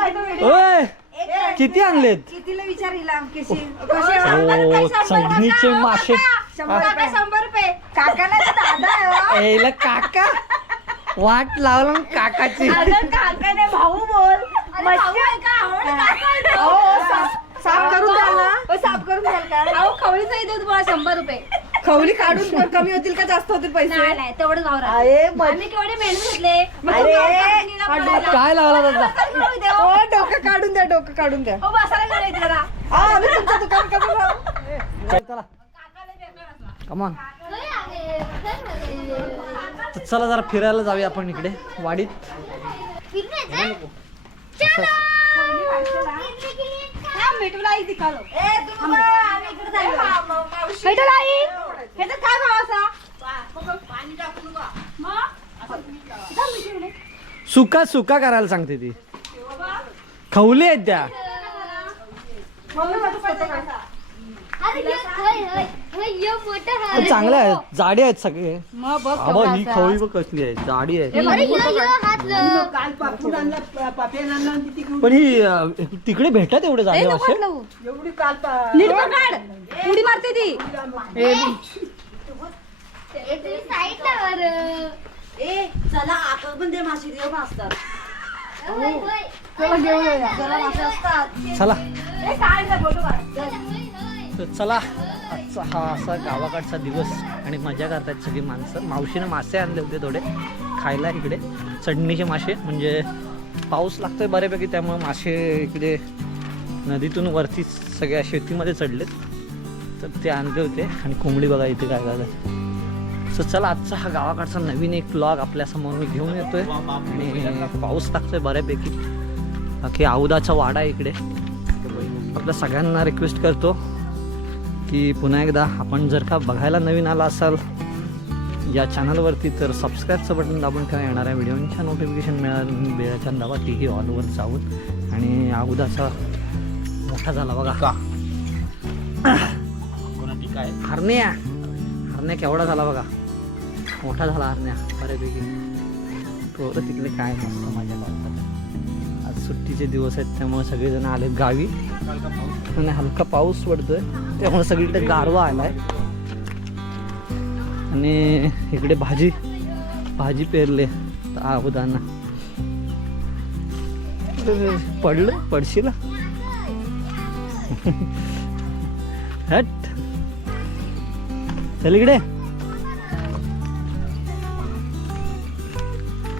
ओय किती आणलेत? कितीला विचार हिला कशी ओ चढणीचे मासे. शंभर रुपये? शंभर रुपये. काका नाही तर दादा आहे हो. काका. वाट लावलं काकाची. अगं काकाने भाऊ बोल. मच्छी हो, साफ- साफ करून द्याल ना. हो, साफ करून द्याल का? अहो खवळीचा इथे तुम्हाला शंभर रुपये. खवली काढून पण कमी होतील का जास्त होतील पैसे? नाही नाही तेवढं. अरे मग- आम्ही केवढे मेहनत घेतले? अरे, काय लावला दादा हो डोकं काढून द्या डोकं काढून द्या. हो बसायला गेले जरा. हा आम्ही तुमचं दुकान. चला कमान चला जरा फिरायला जाऊया आपण इकडे वाडीत. ए, तू बघ, आम्ही इकडे चाललो. ह्याचं काय भाव असा? सुका सुका करायला सांगते ती. खवली आहेत त्या. चांगल्या आहेत. जाडी आहेत सगळे. आबा ही खवळी बघ कसली आहे. जाडी आहे. पण ही अं, तिकडे भेटत एवढे जाडे मासे एवढी काल नीट पकड उडी मारते ती. ए चला आपण पण ते मासे देव मास्तर. चला तर चला. आजचा हा असा गावाकडचा दिवस आणि मजा करतात सगळी माणसं. मावशीनं मासे आणले होते थोडे खायला इकडे. चढणीचे मासे म्हणजे पाऊस लागतोय बऱ्यापैकी त्यामुळे मासे इकडे नदीतून वरती सगळ्या शेतीमध्ये चढलेत. तर ते आणले होते आणि कोंबडी बघा इथे काय झालं. सो चला आजचा हा गावाकडचा नवीन एक ब्लॉग आपल्यासमोर मी घेऊन येतोय. आणि पाऊस लागतोय बऱ्यापैकी. बाकी औदाचा वाडा आहे इकडे. आपल्या सगळ्यांना रिक्वेस्ट करतो. की पुन्हा एकदा आपण जर का बघायला नवीन आला असाल या चॅनलवरती तर सबस्क्राईबचं बटन दाबून ठेवा. येणाऱ्या व्हिडिओंच्या नोटिफिकेशन मिळालं बेळाच्या दाबा तीही ऑलवर जाऊन आणि अगोदाचा मोठा झाला बघा. का? हरण्या. हरण्या केवढा झाला बघा. मोठा झाला हरण्या बऱ्यापैकी. पोरं तिकडे काय नसतं माझ्या गावात आज सुट्टीचे दिवस आहेत त्यामुळे सगळेजण आले गावी. आणि हलका पाऊस पडतोय. त्यामुळे सगळीकडे गारवा आलाय. आणि इकडे भाजी भाजी पेरले अगोदांना पडलं? पडशील? हट. चल इकडे.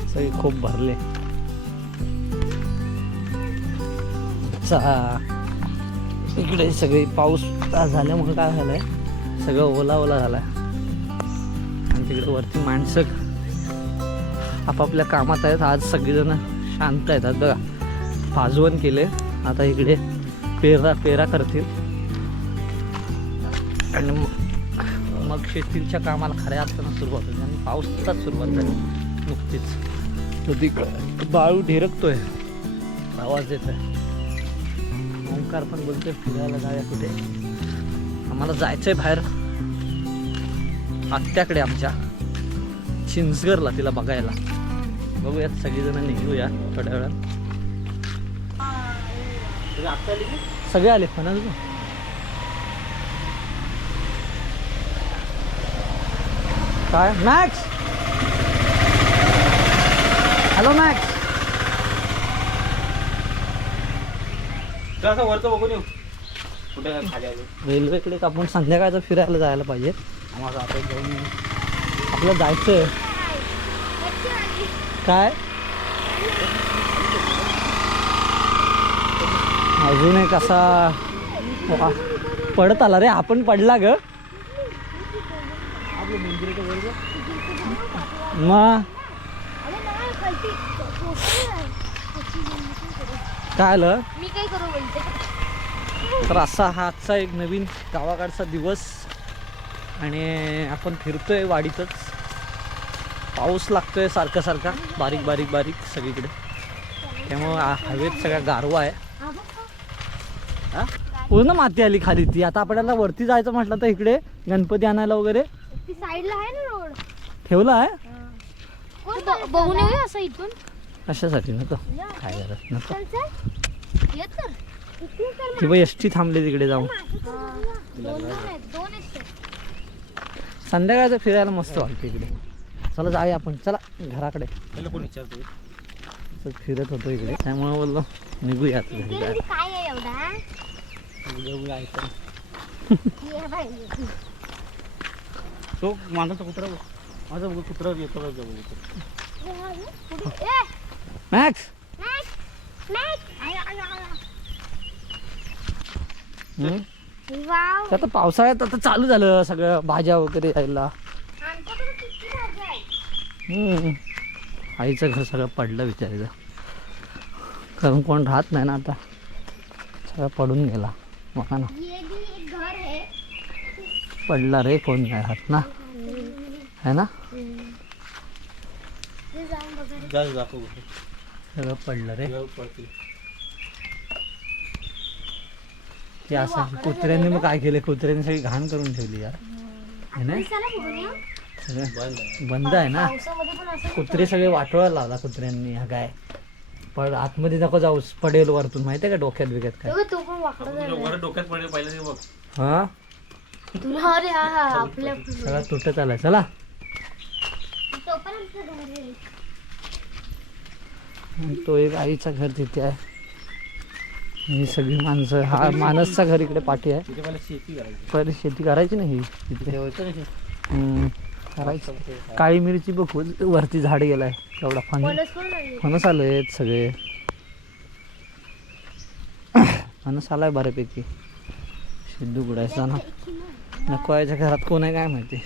सगळे खूप भरले. चा. इकडे सगळे पाऊस झाल्यामुळे काय झालंय? सगळं ओला ओला झालाय. आणि तिकडे वरती माणसं आपापल्या कामात आहेत. आज सगळेजण शांत आहेत. आज बघा भाजवण केले आता इकडे पेरा पेरा करतील. आणि मग मग शेतीच्या कामाला खऱ्या अर्थानं सुरुवात होते. आणि पावसाचाच सुरुवात झाली. नुकतीच. तर तिकडं बाळू ढिरकतोय. आवाज येतोय. ओंकार पण बोलतोय फिरायला जाऊया कुठे? आम्हाला जायचंय बाहेर. आत्याकडे आमच्या. चिंचगरला तिला बघायला. बघूयात सगळेजण निघूया थोड्या वेळात. सगळे आले फणस काय? मॅक्स हॅलो मॅक्स वरचं बघून येऊ. कुठे खाली आलो रेल्वेकडे आपण संध्याकाळचं फिरायला जायला पाहिजे. आम्हाला आता जाऊन आपलं जायचं काय? अजून एक असा वा, पडत आला रे आपण पडला ग. मग काय आलं? मी काय करू बोलते तर असा हा आजचा एक नवीन गावाकडचा दिवस. आणि आपण फिरतोय वाडीतच. पाऊस लागतोय सारखा सारखा. बारीक बारीक बारीक सगळीकडे. त्यामुळं हवेत सगळा गारवा आहे. हा? पूर्ण माती आली खाली ती. आता आपल्याला वरती जायचं म्हटलं तर इकडे गणपती आणायला वगैरे. साईडला आहे ना रोड? ठेवलं आहे? बघून येऊया असं इथून? कशासाठी नको काय गरज नको चल चल. ये तर. इथे तर ती बाई एसटी थांबली तिकडे जाऊन. दोन दोन आहेत दोन आहेत. संध्याकाळचं फिरायला मस्त वाटतं इकडे. चला जाऊया आपण. चला घराकडे. फिरत होतो इकडे. त्यामुळे बोललो निघूया ते माझा कुत्रा बघ. माझा बघ कुत्रा येतो बघ जवळ येतो. पुढे ए मॅक्स मॅक्स मॅक्स आय आय आय हम्म? वाव ते आता पावसाळ्यात आता चालू झालं सगळं भाज्या वगैरे यायला आमच्याकडे किती हम्म. आईचं घर सगळं पडलं विचारायचं कारण कोण राहत नाही ना आता. सगळं पडून गेला. बघा ना. ये भी एक घर है पडला रे कोण नाही राहत ना. है ना? ते जाऊन बघा रे. जा दाखव सगळं पडलं रे. ते असं कुत्र्यांनी मग काय केलं? कुत्र्यांनी सगळी घाण करून ठेवली यार. है ना. सगळं बंद आहे. ना? पावसामध्ये पण असं कुत्रे सगळे वाटोळा लावला कुत्र्यांनी हा काय? पण आतमध्ये नको जाऊस पडेल वरतून. माहितीये का डोक्यात बिक्यात काय? डोक्यात पडले पहिलं हा? हा हा सगळा तुटत आलाय. चला तो पण आमचं घर आहे आणि तो एक आईचं घर तिथे आहे. ही सगळी माणसं हा मानसचा घर इकडे पाठी आहे. तिथे पहिला शेती करायची. पहिले शेती करायची नाही करायची. काळी मिरची बघ वरती झाड गेलाय एवढा फणस फणस पण नाही. फणस आले सगळे. फणस आलाय बऱ्यापैकी. सिद्धू गुडायचा ना नको याच्या घरात कोण आहे काय माहिती.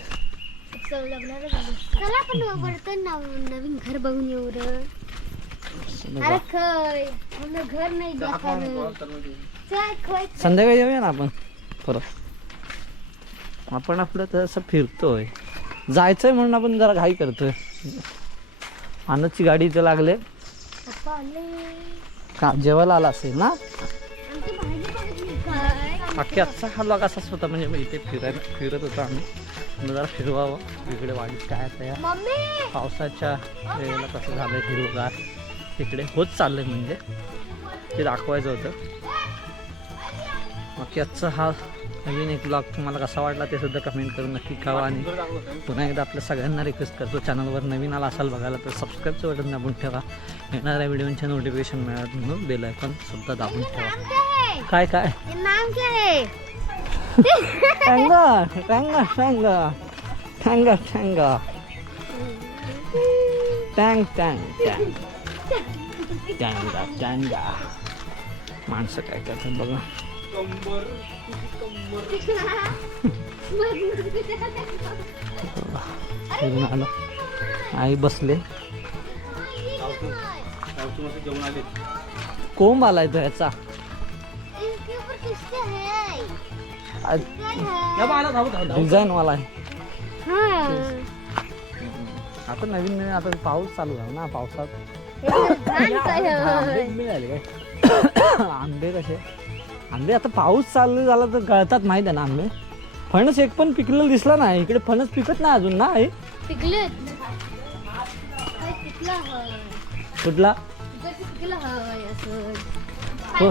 चला पण नवीन घर बघून येऊ रे. अरे खय मला घर नाही दाखवलं चल खय संध्याकाळी येऊया ना आपण परत. आपण आपलं तसं फिरतोय. जायचंय म्हणून आपण जरा घाई करतोय. आनंदची गाडी इथे लागले. पप्पा आले. का जेवायला आला असेल ना? आमची भाजी बघितली. काय अख्खी आजचा हा लॉग असाच होता म्हणजे मग इथे फिरायला फिरत होतो आम्ही. जरा फिरवावं. इकडे वाडीत काय आता या मम्मी! पावसाच्या वेळेला कसं झालं हिरवगार. इकडे होत चाललं आहे म्हणजे. ते दाखवायचं होतं. बाकी आजचा हा नवीन एक ब्लॉग तुम्हाला कसा वाटला ते सुद्धा कमेंट करून नक्की कळवा आणि पुन्हा एकदा आपल्या सगळ्यांना रिक्वेस्ट करतो. चॅनलवर नवीन आला असाल बघायला तर सबस्क्राईबचं बटन दाबून ठेवा. येणाऱ्या व्हिडिओचे नोटिफिकेशन मिळत म्हणून बेल आयकॉन सुद्धा दाबून ठेवा. काय काय? ये नाम थँक है टँगा टँगा टँगा टँगा टँगा टँगा माणसं काय करतात बघा. आलो आई बसले. कोंब आलाय तो आज डिझाईन वाला आहे आता नवीन नवीन आता पाऊस चालू झाला ना पावसात. आंबे कसे? आंबे आता पाऊस चालू झाला तर गळतात माहीत आहे ना आंबे. फणस एक पण पिकलेला दिसला नाही. इकडे फणस पिकत नाही अजून ना आई? पिकले. कुठला? हो.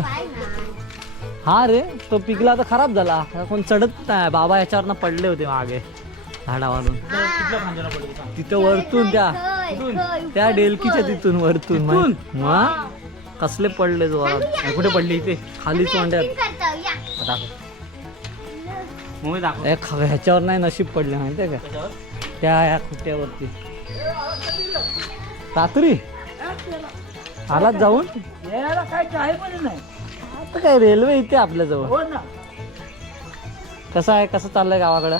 हा रे तो पिकला तर खराब झाला. कोण चढत नाही. बाबा ह्याच्यावरनं पडले होते मागे झाडावरून. तिथं वरतून त्या त्या डेलकीच्या तिथून वरतून मग कसले पडले जो कुठे पडले इथे? खाली तोंड्यात करतो या. दाखव. मम्मी दाखव. ए, ख- ह्याच्यावर नाही नशीब पडले माहितीये का? त्याच्यावर त्या ह्या खुट्यावरती रात्री? आलात जाऊन? आता काय रेल्वे इथे आपल्याजवळ. कसं आहे? कसं चाललंय गावाकडं?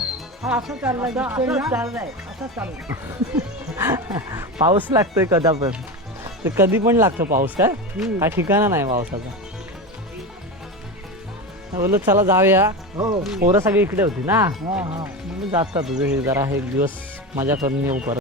पाऊस लागतोय कदा पण. ते कधी पण लागतो पाऊस काय? काय ठिकाणा नाही पावसाचा. बोललो चला जाऊया. पोरं सगळी इकडे होती ना. जातात तुझे जरा एक दिवस मजा करून येऊ परत.